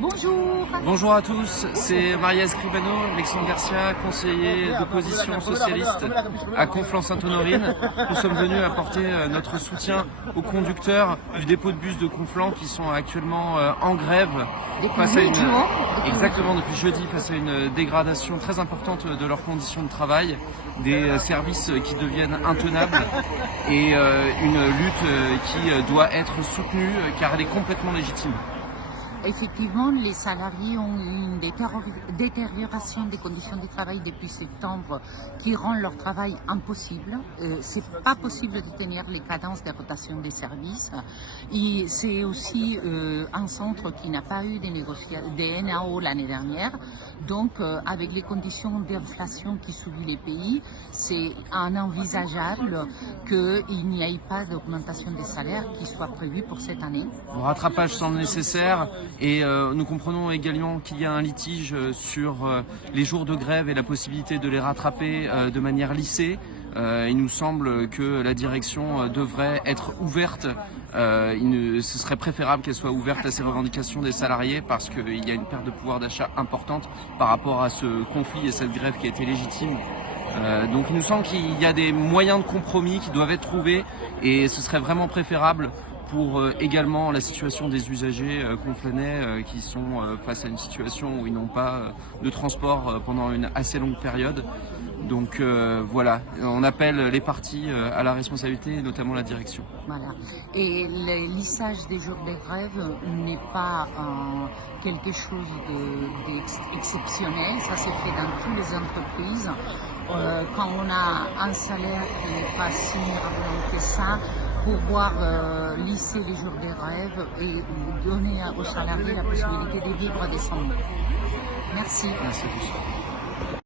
Bonjour. Bonjour à tous, c'est Maria Escribano, Alexandre Garcia, conseiller d'opposition socialiste à Conflans-Sainte-Honorine. Nous sommes venus apporter notre soutien aux conducteurs du dépôt de bus de Conflans qui sont actuellement en grève face à depuis jeudi, face à une dégradation très importante de leurs conditions de travail, des services qui deviennent intenables et une lutte qui doit être soutenue car elle est complètement légitime. Effectivement, les salariés ont eu une détérioration des conditions de travail depuis septembre qui rend leur travail impossible. C'est pas possible de tenir les cadences de rotation des services. Et c'est aussi un centre qui n'a pas eu des NAO l'année dernière. Donc, avec les conditions d'inflation qui subit les pays, c'est inenvisageable qu'il n'y ait pas d'augmentation des salaires qui soit prévue pour cette année. Le rattrapage semble nécessaire. Et nous comprenons également qu'il y a un litige sur les jours de grève et la possibilité de les rattraper de manière lissée. Il nous semble que la direction devrait être ouverte. Ce serait préférable qu'elle soit ouverte à ces revendications des salariés parce qu'il y a une perte de pouvoir d'achat importante par rapport à ce conflit et cette grève qui a été légitime. Donc il nous semble qu'il y a des moyens de compromis qui doivent être trouvés et ce serait vraiment préférable pour également la situation des usagers conflanais qui sont face à une situation où ils n'ont pas de transport pendant une assez longue période. Donc voilà, on appelle les partis à la responsabilité, notamment la direction. Voilà. Et le lissage des jours de grève n'est pas quelque chose d'exceptionnel, ça s'est fait dans toutes les entreprises. Quand on a un salaire qui n'est pas si mirabolant que ça, pouvoir lisser les jours de grève et donner aux salariés la possibilité de vivre décemment. Merci. Merci à tous.